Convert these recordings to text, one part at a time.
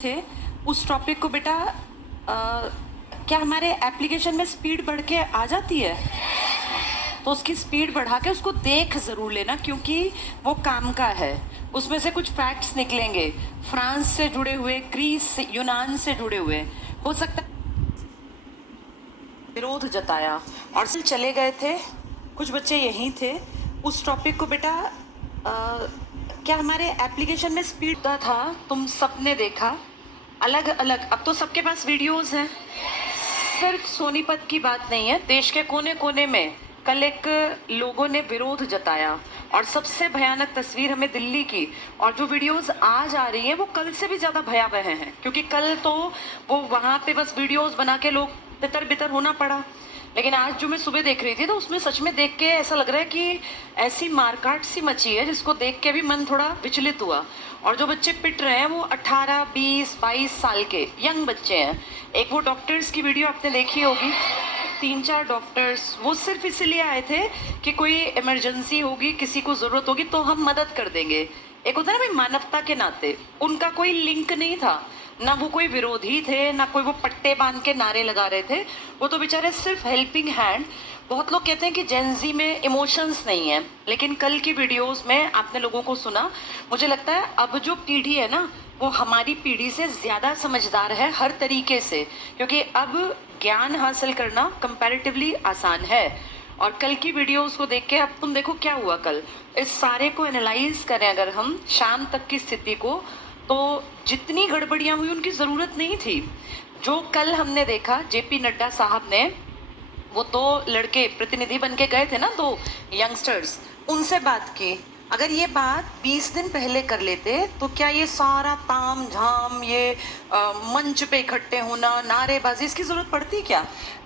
थे उस टॉपिक को बेटा क्या हमारे एप्लीकेशन में स्पीड बढ़ के आ जाती है? तो उसकी स्पीड बढ़ा के उसको देख ज़रूर लेना, क्योंकि वो काम का है। उसमें से कुछ फैक्ट्स निकलेंगे, फ्रांस से जुड़े हुए, ग्रीस से, यूनान से जुड़े हुए। हो सकता है विरोध जताया और चले गए थे, कुछ बच्चे यहीं थे। उस टॉपिक को बेटा क्या हमारे एप्लीकेशन में स्पीड था, तुम सबने देखा अलग अलग। अब तो सबके पास वीडियोस हैं, सिर्फ सोनीपत की बात नहीं है, देश के कोने कोने में कल एक लोगों ने विरोध जताया। और सबसे भयानक तस्वीर हमें दिल्ली की, और जो वीडियोस आज आ रही हैं वो कल से भी ज्यादा भयावह हैं, क्योंकि कल तो वो वहां पे बस वीडियोस बना के लोग तितर बितर होना पड़ा। लेकिन आज जो मैं सुबह देख रही थी तो उसमें सच में देख के ऐसा लग रहा है कि ऐसी मारकाट सी मची है जिसको देख के भी मन थोड़ा विचलित हुआ। और जो बच्चे पिट रहे हैं वो 18, 20, 22 साल के यंग बच्चे हैं। एक वो डॉक्टर्स की वीडियो आपने देखी होगी, 3-4 डॉक्टर्स, वो सिर्फ इसलिए आए थे कि कोई इमरजेंसी होगी, किसी को जरूरत होगी तो हम मदद कर देंगे। एक होता है ना भाई, मानवता के नाते। उनका कोई लिंक नहीं था, ना वो कोई विरोधी थे, ना कोई वो पट्टे बांध के नारे लगा रहे थे। वो तो बेचारे सिर्फ हेल्पिंग हैंड। बहुत लोग कहते हैं कि जेनजी में इमोशंस नहीं है, लेकिन कल की वीडियोस में आपने लोगों को सुना, मुझे लगता है अब जो पीढ़ी है ना वो हमारी पीढ़ी से ज्यादा समझदार है हर तरीके से, क्योंकि अब ज्ञान हासिल करना कंपैरेटिवली आसान है। और कल की वीडियोस को देख के अब तुम देखो क्या हुआ कल। इस सारे को एनालाइज करें अगर हम शाम तक की स्थिति को, तो जितनी गड़बड़ियां हुई उनकी जरूरत नहीं थी। जो कल हमने देखा, जेपी नड्डा साहब ने, वो 2 लड़के प्रतिनिधि बन के गए थे ना, 2 यंगस्टर्स, उनसे बात की। अगर ये बात 20 दिन पहले कर लेते तो क्या ये सारा ताम झाम, ये मंच पे इकट्ठे होना, नारेबाजी, इसकी जरूरत पड़ती क्या?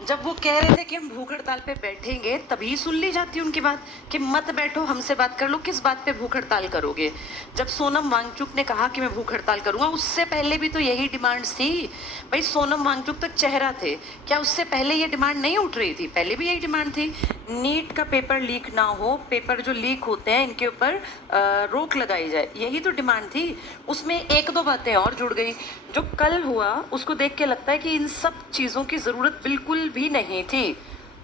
जब वो कह रहे थे कि हम भूख हड़ताल पे बैठेंगे तभी सुन ली जाती उनकी बात कि मत बैठो, हमसे बात कर लो, किस बात पे भूख हड़ताल करोगे। जब सोनम वांगचुक ने कहा कि मैं भूख हड़ताल करूंगा, उससे पहले भी तो यही डिमांड थी। भाई सोनम वांगचुक तक चेहरा थे, क्या उससे पहले ये डिमांड नहीं उठ रही थी? पहले भी यही डिमांड थी, नीट का पेपर लीक ना हो, पेपर जो लीक होते हैं इनके ऊपर रोक लगाई जाए, यही तो डिमांड थी। उसमें 1-2 बातें और जुड़ गई। जो कल हुआ उसको देख के लगता है कि इन सब चीज़ों की ज़रूरत बिल्कुल भी नहीं थी,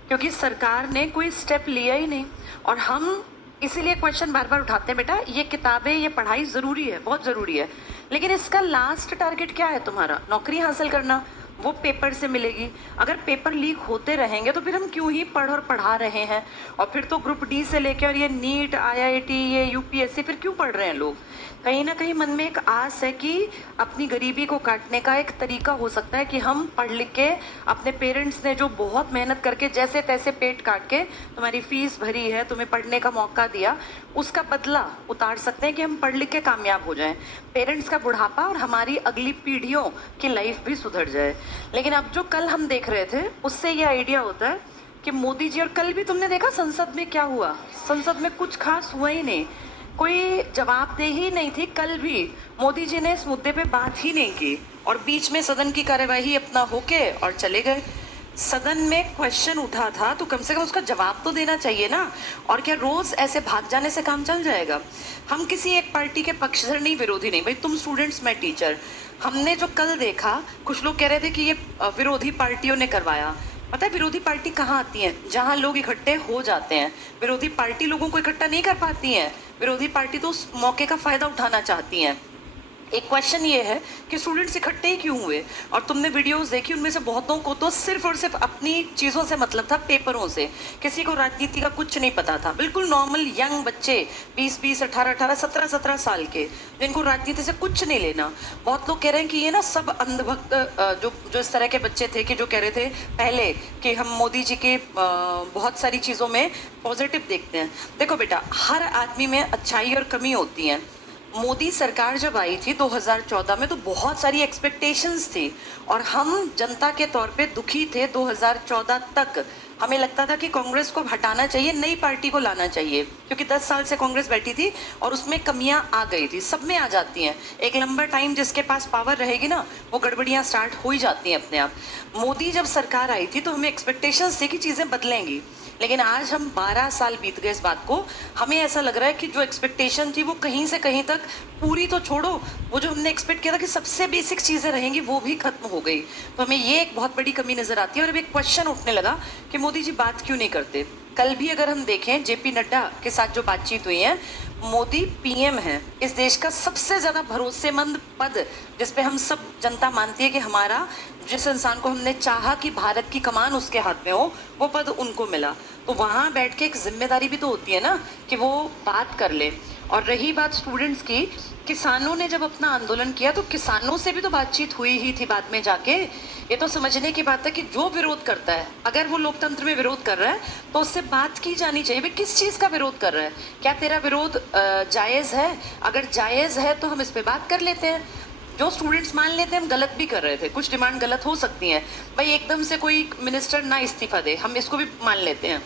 क्योंकि सरकार ने कोई स्टेप लिया ही नहीं। और हम इसीलिए क्वेश्चन बार बार उठाते हैं, बेटा ये किताबें, ये पढ़ाई ज़रूरी है, बहुत ज़रूरी है, लेकिन इसका लास्ट टारगेट क्या है तुम्हारा? नौकरी हासिल करना, वो पेपर से मिलेगी। अगर पेपर लीक होते रहेंगे तो फिर हम क्यों ही पढ़ और पढ़ा रहे हैं? और फिर तो ग्रुप डी से लेकर ये नीट, आईआईटी, ये यूपीएससी, फिर क्यों पढ़ रहे हैं लोग? कहीं ना कहीं मन में एक आस है कि अपनी गरीबी को काटने का एक तरीका हो सकता है कि हम पढ़ लिख के, अपने पेरेंट्स ने जो बहुत मेहनत करके जैसे तैसे पेट काट के तुम्हारी फीस भरी है, तुम्हें पढ़ने का मौका दिया, उसका बदला उतार सकते हैं कि हम पढ़ लिख के कामयाब हो जाएं, पेरेंट्स का बुढ़ापा और हमारी अगली पीढ़ियों की लाइफ भी सुधर जाए। लेकिन अब जो कल हम देख रहे थे उससे ये आइडिया होता है कि मोदी जी, और कल भी तुमने देखा संसद में क्या हुआ, संसद में कुछ खास हुआ ही नहीं, कोई जवाबदेही नहीं थी। कल भी मोदी जी ने इस मुद्दे पे बात ही नहीं की, और बीच में सदन की कार्यवाही अपना होके और चले गए। सदन में क्वेश्चन उठा था तो कम से कम उसका जवाब तो देना चाहिए ना। और क्या रोज ऐसे भाग जाने से काम चल जाएगा? हम किसी एक पार्टी के पक्षधर नहीं, विरोधी नहीं, भाई तुम स्टूडेंट्स, मैं टीचर। हमने जो कल देखा, कुछ लोग कह रहे थे कि ये विरोधी पार्टियों ने करवाया। पता है विरोधी पार्टी कहाँ आती है? जहाँ लोग इकट्ठे हो जाते हैं। विरोधी पार्टी लोगों को इकट्ठा नहीं कर पाती है, विरोधी पार्टी तो उस मौके का फायदा उठाना चाहती हैं। एक क्वेश्चन ये है कि स्टूडेंट्स इकट्ठे ही क्यों हुए? और तुमने वीडियोस देखी, उनमें से बहुतों को तो सिर्फ और सिर्फ अपनी चीज़ों से मतलब था, पेपरों से। किसी को राजनीति का कुछ नहीं पता था, बिल्कुल नॉर्मल यंग बच्चे, 20-20, 18-18, 17-17 साल के, जिनको राजनीति से कुछ नहीं लेना। बहुत लोग कह रहे हैं कि ये ना सब अंधभक्त, जो इस तरह के बच्चे थे कि जो कह रहे थे पहले कि हम मोदी जी के बहुत सारी चीज़ों में पॉजिटिव देखते हैं। देखो बेटा, हर आदमी में अच्छाई और कमी होती है। मोदी सरकार जब आई थी 2014 में तो बहुत सारी एक्सपेक्टेशंस थी, और हम जनता के तौर पे दुखी थे 2014 तक, हमें लगता था कि कांग्रेस को हटाना चाहिए, नई पार्टी को लाना चाहिए, क्योंकि 10 साल से कांग्रेस बैठी थी और उसमें कमियां आ गई थी। सब में आ जाती हैं, एक लंबा टाइम जिसके पास पावर रहेगी ना, वो गड़बड़ियां स्टार्ट हो ही जाती हैं अपने आप। मोदी जब सरकार आई थी तो हमें एक्सपेक्टेशंस थी कि चीज़ें बदलेंगी, लेकिन आज हम 12 साल बीत गए इस बात को, हमें ऐसा लग रहा है कि जो एक्सपेक्टेशन थी वो कहीं से कहीं तक पूरी तो छोड़ो, वो जो हमने एक्सपेक्ट किया था कि सबसे बेसिक चीज़ें रहेंगी वो भी खत्म हो गई। तो हमें ये एक बहुत बड़ी कमी नजर आती है। और अब एक क्वेश्चन उठने लगा कि मोदी जी बात क्यों नहीं करते। कल भी अगर हम देखें जेपी नड्डा के साथ जो बातचीत हुई है, मोदी पीएम है, इस देश का सबसे ज्यादा भरोसेमंद पद जिसपे हम सब जनता मानती है कि हमारा, जिस इंसान को हमने चाहा कि भारत की कमान उसके हाथ में हो, वो पद उनको मिला। तो वहां बैठ के एक जिम्मेदारी भी तो होती है ना कि वो बात कर ले। और रही बात स्टूडेंट्स की, किसानों ने जब अपना आंदोलन किया तो किसानों से भी तो बातचीत हुई ही थी बाद में जाके। ये तो समझने की बात है कि जो विरोध करता है, अगर वो लोकतंत्र में विरोध कर रहा है तो उससे बात की जानी चाहिए, भाई किस चीज़ का विरोध कर रहा है, क्या तेरा विरोध जायज़ है, अगर जायज़ है तो हम इस पर बात कर लेते हैं। जो स्टूडेंट्स मान लेते हैं हम गलत भी कर रहे थे, कुछ डिमांड गलत हो सकती हैं, भाई एकदम से कोई मिनिस्टर ना इस्तीफा दे, हम इसको भी मान लेते हैं,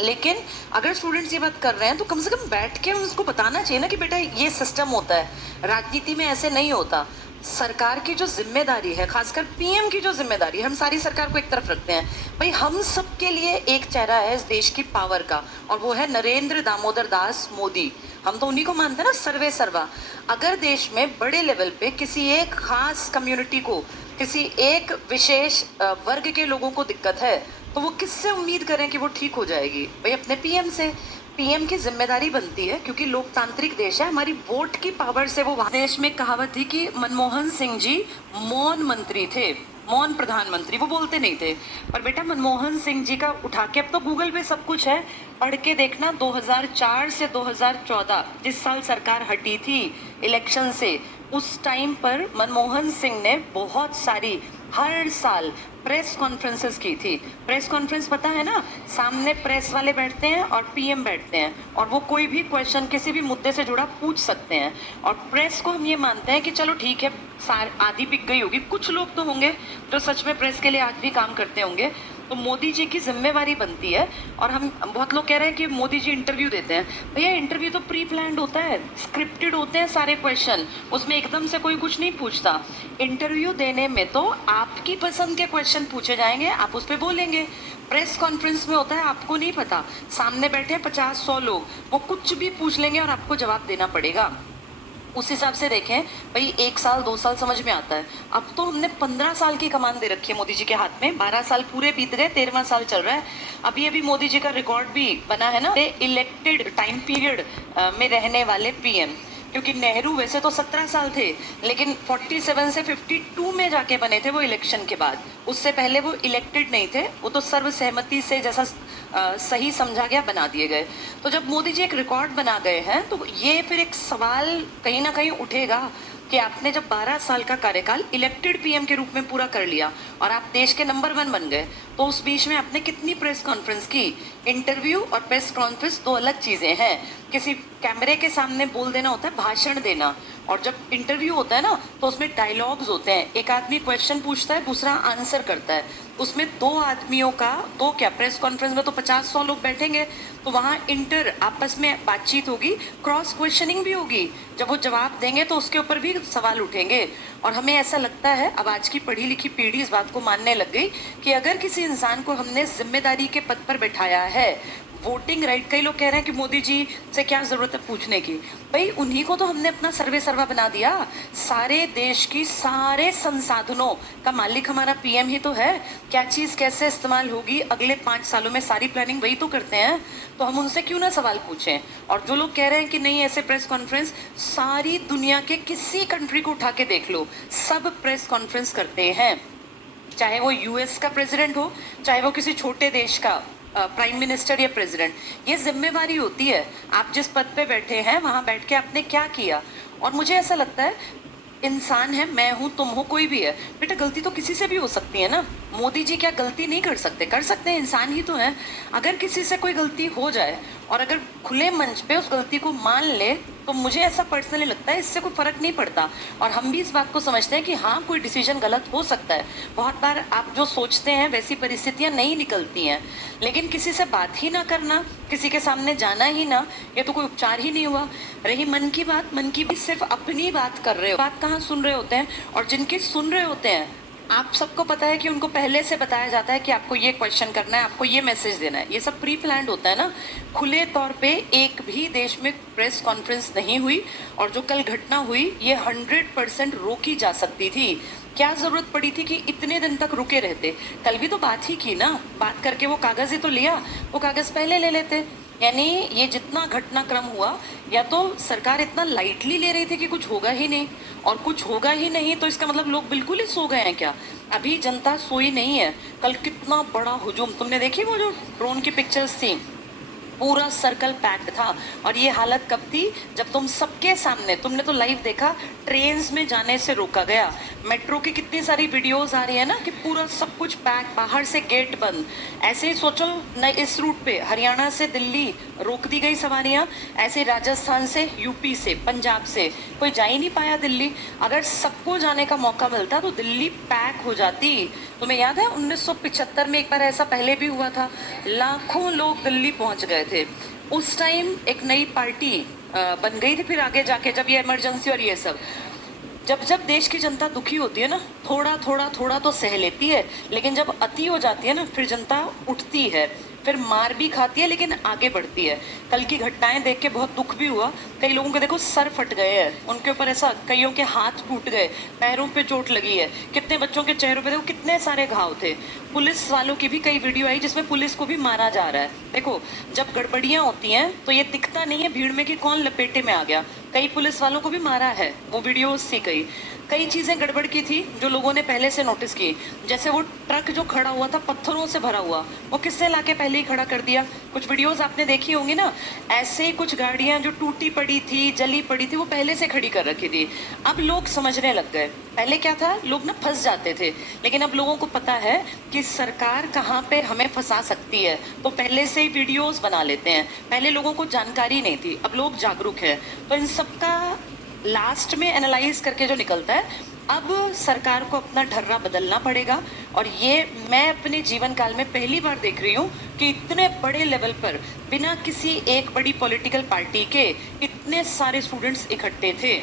लेकिन अगर स्टूडेंट्स ये बात कर रहे हैं तो कम से कम बैठ के उसको बताना चाहिए ना कि बेटा ये सिस्टम होता है, राजनीति में ऐसे नहीं होता। सरकार की जो जिम्मेदारी है, खासकर पीएम की जो जिम्मेदारी है, हम सारी सरकार को एक तरफ रखते हैं, भाई हम सब के लिए एक चेहरा है इस देश की पावर का, और वो है नरेंद्र दामोदर दास मोदी। हम तो उन्हीं को मानते हैं ना, सर्वे सर्वा। अगर देश में बड़े लेवल पे किसी एक खास कम्युनिटी को, किसी एक विशेष वर्ग के लोगों को दिक्कत है, तो वो किससे उम्मीद करें कि वो ठीक हो जाएगी, भाई अपने पीएम से। पीएम की जिम्मेदारी बनती है, क्योंकि लोकतांत्रिक देश है, हमारी वोट की पावर से वो। देश में कहावत थी कि मनमोहन सिंह जी मौन मंत्री थे, मौन प्रधानमंत्री, वो बोलते नहीं थे। पर बेटा मनमोहन सिंह जी का उठा के, अब तो गूगल पे सब कुछ है, पढ़ के देखना, 2004 से 2014 जिस साल सरकार हटी थी इलेक्शन से, उस टाइम पर मनमोहन सिंह ने बहुत सारी, हर साल प्रेस कॉन्फ्रेंसेस की थी। प्रेस कॉन्फ्रेंस पता है ना, सामने प्रेस वाले बैठते हैं और पीएम बैठते हैं, और वो कोई भी क्वेश्चन किसी भी मुद्दे से जुड़ा पूछ सकते हैं। और प्रेस को हम ये मानते हैं कि चलो ठीक है, आधी बिक गई होगी, कुछ लोग तो होंगे जो सच में प्रेस के लिए आज भी काम करते होंगे। तो मोदी जी की जिम्मेवारी बनती है। और हम, बहुत लोग कह रहे हैं कि मोदी जी इंटरव्यू देते हैं, भैया इंटरव्यू तो प्री प्लान्ड होता है, स्क्रिप्टेड होते हैं सारे क्वेश्चन, उसमें एकदम से कोई कुछ नहीं पूछता। इंटरव्यू देने में तो आपकी पसंद के क्वेश्चन पूछे जाएंगे, आप उस पर बोलेंगे। प्रेस कॉन्फ्रेंस में होता है, आपको नहीं पता, सामने बैठे 50-100 लोग, वो कुछ भी पूछ लेंगे और आपको जवाब देना पड़ेगा। उस हिसाब से देखें भाई, 1 साल 2 साल समझ में आता है, अब तो हमने 15 साल की कमान दे रखी है मोदी जी के हाथ में, 12 साल पूरे बीत गए, 13वां साल चल रहा है। अभी अभी मोदी जी का रिकॉर्ड भी बना है ना, इलेक्टेड टाइम पीरियड में रहने वाले पीएम, क्योंकि नेहरू वैसे तो 17 साल थे, लेकिन 47 से 52 में जाके बने थे वो इलेक्शन के बाद, उससे पहले वो इलेक्टेड नहीं थे, वो तो सर्वसहमति से, जैसा सही समझा गया, बना दिए गए। तो जब मोदी जी एक रिकॉर्ड बना गए हैं, तो ये फिर एक सवाल कहीं ना कहीं उठेगा कि आपने जब 12 साल का कार्यकाल इलेक्टेड पीएम के रूप में पूरा कर लिया और आप देश के नंबर 1 बन गए, तो उस बीच में आपने कितनी प्रेस कॉन्फ्रेंस की। इंटरव्यू और प्रेस कॉन्फ्रेंस 2 अलग चीज़ें हैं। किसी कैमरे के सामने बोल देना होता है भाषण देना, और जब इंटरव्यू होता है ना, तो उसमें डायलॉग्स होते हैं, एक आदमी क्वेश्चन पूछता है, दूसरा आंसर करता है, उसमें 2 आदमियों का, 2 क्या, प्रेस कॉन्फ्रेंस में तो 50-100 लोग बैठेंगे, तो वहाँ आपस में बातचीत होगी, क्रॉस क्वेश्चनिंग भी होगी, जब वो जवाब देंगे तो उसके ऊपर भी सवाल उठेंगे। और हमें ऐसा लगता है, अब आज की पढ़ी लिखी पीढ़ी इस बात को मानने लग गई कि अगर किसी इंसान को हमने जिम्मेदारी के पद पर बैठाया है, वोटिंग राइट, कई लोग कह रहे हैं कि मोदी जी से क्या ज़रूरत है पूछने की, भाई उन्हीं को तो हमने अपना सर्वे सर्वा बना दिया, सारे देश की सारे संसाधनों का मालिक हमारा पीएम ही तो है। क्या चीज़ कैसे इस्तेमाल होगी अगले 5 सालों में, सारी प्लानिंग वही तो करते हैं, तो हम उनसे क्यों ना सवाल पूछें। और जो लोग कह रहे हैं कि नहीं ऐसे प्रेस कॉन्फ्रेंस, सारी दुनिया के किसी कंट्री को उठा के देख लो, सब प्रेस कॉन्फ्रेंस करते हैं, चाहे वो यूएस का प्रेसिडेंट हो, चाहे वो किसी छोटे देश का प्राइम मिनिस्टर या प्रेसिडेंट। ये जिम्मेवारी होती है, आप जिस पद पे बैठे हैं वहाँ बैठ के आपने क्या किया। और मुझे ऐसा लगता है, इंसान है, मैं हूँ, तुम हो, कोई भी है, बेटा गलती तो किसी से भी हो सकती है ना। मोदी जी क्या गलती नहीं कर सकते? कर सकते हैं, इंसान ही तो है। अगर किसी से कोई गलती हो जाए और अगर खुले मंच पे उस गलती को मान ले तो मुझे ऐसा पर्सनली लगता है इससे कोई फर्क नहीं पड़ता। और हम भी इस बात को समझते हैं कि हाँ, कोई डिसीजन गलत हो सकता है। बहुत बार आप जो सोचते हैं वैसी परिस्थितियां नहीं निकलती हैं, लेकिन किसी से बात ही ना करना, किसी के सामने जाना ही ना, ये तो कोई उपचार ही नहीं हुआ। रही मन की बात, मन की बात सिर्फ अपनी बात कर रहे हो, बात कहाँ सुन रहे होते हैं। और जिनकी सुन रहे होते हैं, आप सबको पता है कि उनको पहले से बताया जाता है कि आपको ये क्वेश्चन करना है, आपको ये मैसेज देना है। ये सब प्री प्लान्ड होता है ना। खुले तौर पे एक भी देश में प्रेस कॉन्फ्रेंस नहीं हुई, और जो कल घटना हुई ये 100% रोकी जा सकती थी। क्या जरूरत पड़ी थी कि इतने दिन तक रुके रहते? कल भी तो बात ही की ना, बात करके वो कागज ही तो लिया, वो कागज पहले ले लेते। यानी ये जितना घटनाक्रम हुआ, या तो सरकार इतना लाइटली ले रही थी कि कुछ होगा ही नहीं, और कुछ होगा ही नहीं तो इसका मतलब लोग बिल्कुल ही सो गए हैं क्या? अभी जनता सोई नहीं है। कल कितना बड़ा हुजूम, तुमने देखी वो जो ड्रोन की पिक्चर्स थी, पूरा सर्कल पैक्ड था। और ये हालत कब थी? जब तुम सबके सामने, तुमने तो लाइव देखा, ट्रेन्स में जाने से रोका गया। मेट्रो की कितनी सारी वीडियोस आ रही है ना कि पूरा सब कुछ पैक, बाहर से गेट बंद। ऐसे ही सोचो न, इस रूट पे हरियाणा से दिल्ली रोक दी गई सवारियां, ऐसे राजस्थान से, यूपी से, पंजाब से कोई जा ही नहीं पाया दिल्ली। अगर सबको जाने का मौका मिलता तो दिल्ली पैक हो जाती। तुम्हें याद है 1975 में एक बार ऐसा पहले भी हुआ था, लाखों लोग दिल्ली पहुंच गए थे। उस टाइम एक नई पार्टी बन गई थी, फिर आगे जाके जब ये इमरजेंसी और ये सब, जब जब देश की जनता दुखी होती है ना, थोड़ा थोड़ा थोड़ा तो सह लेती है, लेकिन जब अति हो जाती है ना, फिर जनता उठती है, फिर मार भी खाती है, लेकिन आगे बढ़ती है। कल की घटनाएं देख के बहुत दुख भी हुआ। कई लोगों के देखो सर फट गए हैं, उनके ऊपर ऐसा, कईयों के हाथ टूट गए, पैरों पे चोट लगी है, कितने बच्चों के चेहरों पे देखो कितने सारे घाव थे। पुलिस वालों की भी कई वीडियो आई जिसमें पुलिस को भी मारा जा रहा है। देखो, जब गड़बड़ियां होती हैं तो ये दिखता नहीं है भीड़ में कि कौन लपेटे में आ गया। कई पुलिस वालों को भी मारा है, वो वीडियोस सी कई चीजें गड़बड़ की थी जो लोगों ने पहले से नोटिस की। जैसे वो ट्रक जो खड़ा हुआ था पत्थरों से भरा हुआ, वो किसने लाके पहले ही खड़ा कर दिया? कुछ वीडियोस आपने देखी होंगी ना, ऐसे ही कुछ गाड़ियां जो टूटी पड़ी थी, जली पड़ी थी, वो पहले से खड़ी कर रखी थी। अब लोग समझने लग गए। पहले क्या था, लोग ना फंस जाते थे, लेकिन अब लोगों को पता है कि सरकार कहाँ पे हमें फंसा सकती है, तो पहले से ही वीडियोस बना लेते हैं। पहले लोगों को जानकारी नहीं थी, अब लोग जागरूक हैं। तो इन सबका लास्ट में एनालाइज करके जो निकलता है, अब सरकार को अपना ढर्रा बदलना पड़ेगा। और ये मैं अपने जीवन काल में पहली बार देख रही हूँ कि इतने बड़े लेवल पर बिना किसी एक बड़ी पॉलिटिकल पार्टी के इतने सारे स्टूडेंट्स इकट्ठे थे।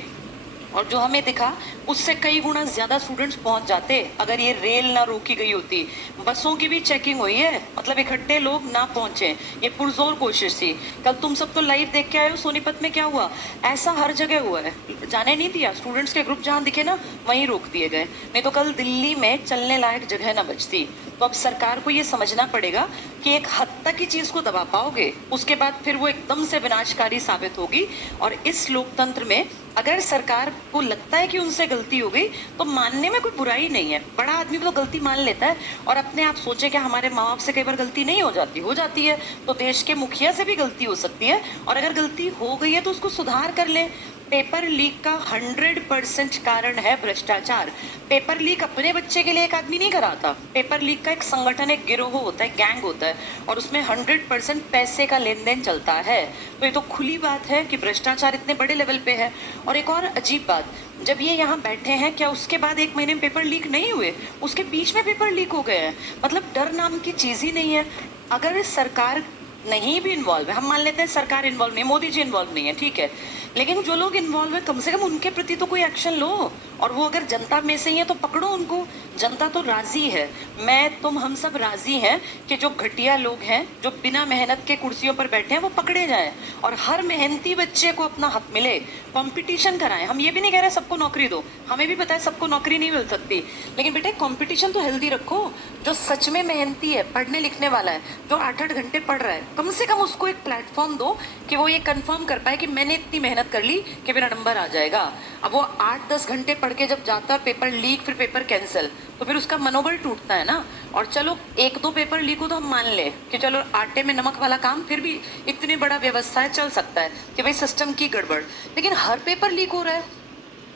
और जो हमें दिखा उससे कई गुना ज्यादा स्टूडेंट्स पहुंच जाते अगर ये रेल ना रोकी गई होती। बसों की भी चेकिंग हुई है, मतलब इकट्ठे लोग ना पहुंचे, ये पुरजोर कोशिश थी। कल तुम सब तो लाइव देख के आए हो, सोनीपत में क्या हुआ, ऐसा हर जगह हुआ है, जाने नहीं दिया। स्टूडेंट्स के ग्रुप जहाँ दिखे ना वहीं रोक दिए गए, नहीं तो कल दिल्ली में चलने लायक जगह ना बचती। तो अब सरकार को ये समझना पड़ेगा कि एक हद तक ही चीज को दबा पाओगे, उसके बाद फिर वो एकदम से विनाशकारी साबित होगी। और इस लोकतंत्र में अगर सरकार को लगता है कि उनसे गलती हो गई तो मानने में कोई बुराई नहीं है। बड़ा आदमी तो गलती मान लेता है और अपने आप सोचे कि हमारे माँ बाप से कई बार गलती नहीं हो जाती, हो जाती है, तो देश के मुखिया से भी गलती हो सकती है। और अगर गलती हो गई है तो उसको सुधार कर ले। पेपर लीक का 100% कारण है भ्रष्टाचार। पेपर लीक अपने बच्चे के लिए एक आदमी नहीं कराता, पेपर लीक का एक संगठन, एक गिरोह होता है, गैंग होता है, और उसमें 100% पैसे का लेन देन चलता है। तो ये तो खुली बात है कि भ्रष्टाचार इतने बड़े लेवल पे है। और एक और अजीब बात, जब ये यहाँ बैठे हैं, क्या उसके बाद 1 महीने में पेपर लीक नहीं हुए? उसके बीच में पेपर लीक हो गए हैं। मतलब डर नाम की चीज ही नहीं है। अगर सरकार नहीं भी इन्वॉल्व है, हम मान लेते हैं सरकार इन्वॉल्व नहीं, मोदी जी इन्वॉल्व नहीं है, ठीक है, लेकिन जो लोग इन्वॉल्व है कम से कम उनके प्रति तो कोई एक्शन लो। और वो अगर जनता में से ही है तो पकड़ो उनको। जनता तो राजी है, मैं तुम हम सब राजी हैं कि जो घटिया लोग हैं, जो बिना मेहनत के कुर्सियों पर बैठे हैं, वो पकड़े जाएं और हर मेहनती बच्चे को अपना हक मिले। कंपटीशन कराएं। हम ये भी नहीं कह रहे सबको नौकरी दो, हमें भी पता है सबको नौकरी नहीं मिल सकती, लेकिन बेटे कंपटीशन तो हेल्दी रखो। जो सच में मेहनती है, पढ़ने लिखने वाला है, जो 8-8 घंटे पढ़ रहा है, कम से कम उसको एक प्लेटफॉर्म दो कि वो ये कंफर्म कर पाए कि मैंने इतनी मेहनत कर ली कि मेरा नंबर आ जाएगा। अब वो 8-10 घंटे पढ़ के जब जाता है, पेपर लीक, फिर पेपर कैंसिल, तो फिर उसका मनोबल टूटता है ना। और चलो 1-2 पेपर लीक हो तो हम मान ले कि चलो आटे में नमक वाला काम, फिर भी इतनी बड़ा व्यवस्था है, चल सकता है कि भाई सिस्टम की गड़बड़, लेकिन हर पेपर लीक हो रहा है,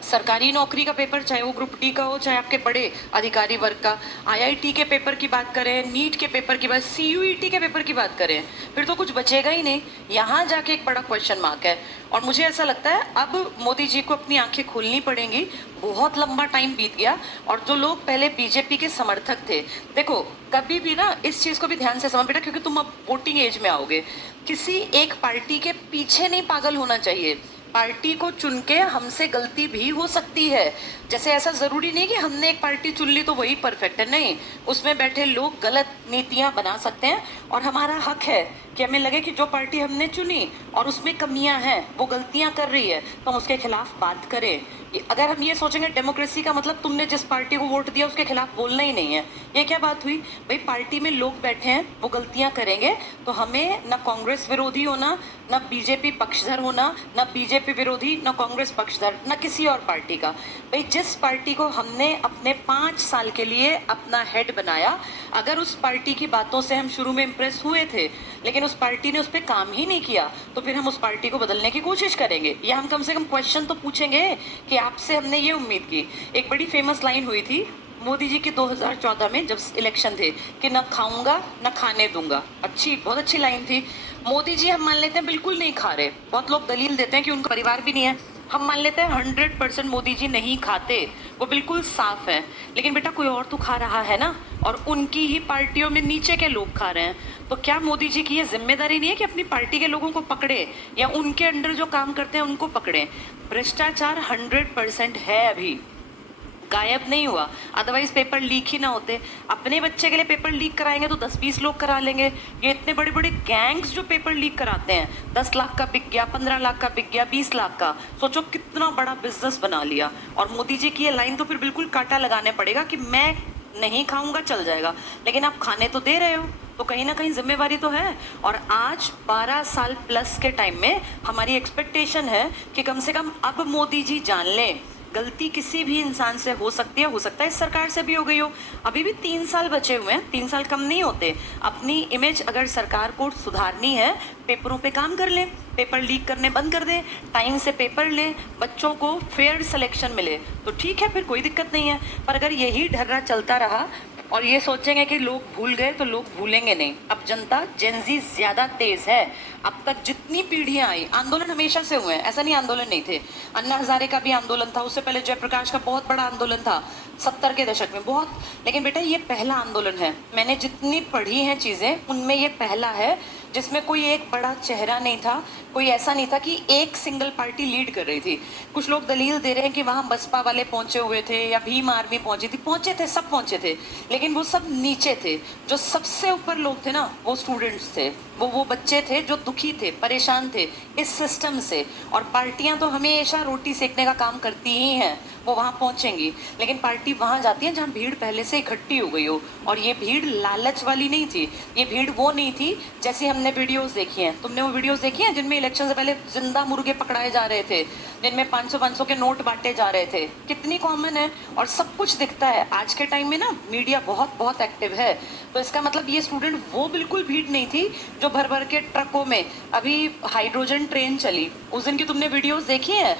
सरकारी नौकरी का पेपर, चाहे वो ग्रुप डी का हो, चाहे आपके बड़े अधिकारी वर्ग का, आईआईटी के पेपर की बात करें, नीट के पेपर की बात, सीयूईटी के पेपर की बात करें, फिर तो कुछ बचेगा ही नहीं। यहाँ जाके एक बड़ा क्वेश्चन मार्क है। और मुझे ऐसा लगता है अब मोदी जी को अपनी आंखें खोलनी पड़ेंगी। बहुत लंबा टाइम बीत गया और जो लोग पहले बीजेपी के समर्थक थे, देखो कभी भी ना इस चीज़ को भी ध्यान से समझ बेटा, क्योंकि तुम अब वोटिंग एज में आओगे। किसी एक पार्टी के पीछे नहीं पागल होना चाहिए। पार्टी को चुन के हमसे गलती भी हो सकती है। जैसे ऐसा ज़रूरी नहीं कि हमने एक पार्टी चुन ली तो वही परफेक्ट है, नहीं, उसमें बैठे लोग गलत नीतियां बना सकते हैं और हमारा हक है कि हमें लगे कि जो पार्टी हमने चुनी और उसमें कमियां हैं, वो गलतियां कर रही है, तो हम उसके खिलाफ बात करें। अगर हम ये सोचेंगे डेमोक्रेसी का मतलब तुमने जिस पार्टी को वोट दिया उसके खिलाफ बोलना ही नहीं है, ये क्या बात हुई भाई? पार्टी में लोग बैठे हैं, वो गलतियां करेंगे, तो हमें ना कांग्रेस विरोधी होना, ना बीजेपी पक्षधर होना, ना बीजेपी विरोधी, ना कांग्रेस पक्षधर, ना किसी और पार्टी का। भाई जिस पार्टी को हमने अपने 5 साल के लिए अपना हेड बनाया, अगर उस पार्टी की बातों से हम शुरू में इंप्रेस हुए थे लेकिन उस पार्टी ने उस पर काम ही नहीं किया, तो फिर हम उस पार्टी को बदलने की कोशिश करेंगे, या हम कम से कम क्वेश्चन तो पूछेंगे कि आपसे हमने ये उम्मीद की। एक बड़ी फेमस लाइन हुई थी मोदी जी की 2014 में जब इलेक्शन थे कि न खाऊंगा न खाने दूंगा। बहुत अच्छी लाइन थी। मोदी जी हम मान लेते हैं बिल्कुल नहीं खा रहे, बहुत लोग दलील देते हैं कि उनका परिवार भी नहीं है, हम मान लेते हैं 100% मोदी जी नहीं खाते, वो बिल्कुल साफ है, लेकिन बेटा कोई और तो खा रहा है ना, और उनकी ही पार्टियों में नीचे के लोग खा रहे हैं। तो क्या मोदी जी की ये जिम्मेदारी नहीं है कि अपनी पार्टी के लोगों को पकड़े या उनके अंडर जो काम करते हैं उनको पकड़े? भ्रष्टाचार 100% है, अभी गायब नहीं हुआ, अदरवाइज पेपर लीक ही ना होते। अपने बच्चे के लिए पेपर लीक कराएंगे तो 10-20 लोग करा लेंगे। ये इतने बड़े बड़े गैंग्स जो पेपर लीक कराते हैं, 10 लाख का बिक गया, 15 लाख का बिक गया, 20 लाख का, सोचो कितना बड़ा बिजनेस बना लिया। और मोदी जी की ये लाइन तो फिर बिल्कुल काटा लगाने पड़ेगा कि मैं नहीं खाऊंगा चल जाएगा, लेकिन आप खाने तो दे रहे हो, तो कहीं ना कहीं जिम्मेवारी तो है। और आज 12 साल प्लस के टाइम में हमारी एक्सपेक्टेशन है कि कम से कम अब मोदी जी जान लें गलती किसी भी इंसान से हो सकती है, हो सकता है इस सरकार से भी हो गई हो। अभी भी 3 साल बचे हुए हैं, 3 साल कम नहीं होते। अपनी इमेज अगर सरकार को सुधारनी है, पेपरों पे काम कर लें, पेपर लीक करने बंद कर दें, टाइम से पेपर लें, बच्चों को फेयर सिलेक्शन मिले तो ठीक है, फिर कोई दिक्कत नहीं है। पर अगर यही ढर्रा चलता रहा और ये सोचेंगे कि लोग भूल गए, तो लोग भूलेंगे नहीं। अब जनता जेनजी ज़्यादा तेज़ है। अब तक जितनी पीढ़ियां आई, आंदोलन हमेशा से हुए हैं, ऐसा नहीं आंदोलन नहीं थे। अन्ना हजारे का भी आंदोलन था, उससे पहले जयप्रकाश का बहुत बड़ा आंदोलन था 70 के दशक में, बहुत। लेकिन बेटा ये पहला आंदोलन है, मैंने जितनी पढ़ी हैं चीज़ें उनमें ये पहला है जिसमें कोई एक बड़ा चेहरा नहीं था, कोई ऐसा नहीं था कि एक सिंगल पार्टी लीड कर रही थी। कुछ लोग दलील दे रहे हैं कि वहाँ बसपा वाले पहुंचे हुए थे या भीम आर्मी पहुंची थी, पहुंचे थे, सब पहुंचे थे, लेकिन वो सब नीचे थे। जो सबसे ऊपर लोग थे ना, वो स्टूडेंट्स थे, वो बच्चे थे जो दुखी थे, परेशान थे इस सिस्टम से। और पार्टियां तो हमेशा रोटी सेकने का काम करती ही हैं, वो वहाँ पहुँचेंगी, लेकिन पार्टी वहाँ जाती है जहाँ भीड़ पहले से इकट्ठी हो गई हो। और ये भीड़ लालच वाली नहीं थी, ये भीड़ वो नहीं थी जैसी हमने वीडियोस देखी हैं। तुमने वो वीडियोस देखी हैं जिनमें इलेक्शन से पहले जिंदा मुर्गे पकड़ाए जा रहे थे, जिनमें 500-500 के नोट बांटे जा रहे थे? कितनी कॉमन है और सब कुछ दिखता है। आज के टाइम में ना मीडिया बहुत बहुत एक्टिव है, तो इसका मतलब ये स्टूडेंट वो बिल्कुल भीड़ नहीं थी जो भर भर के ट्रकों में। अभी हाइड्रोजन ट्रेन चली, उस दिन की तुमने वीडियोस देखी हैं?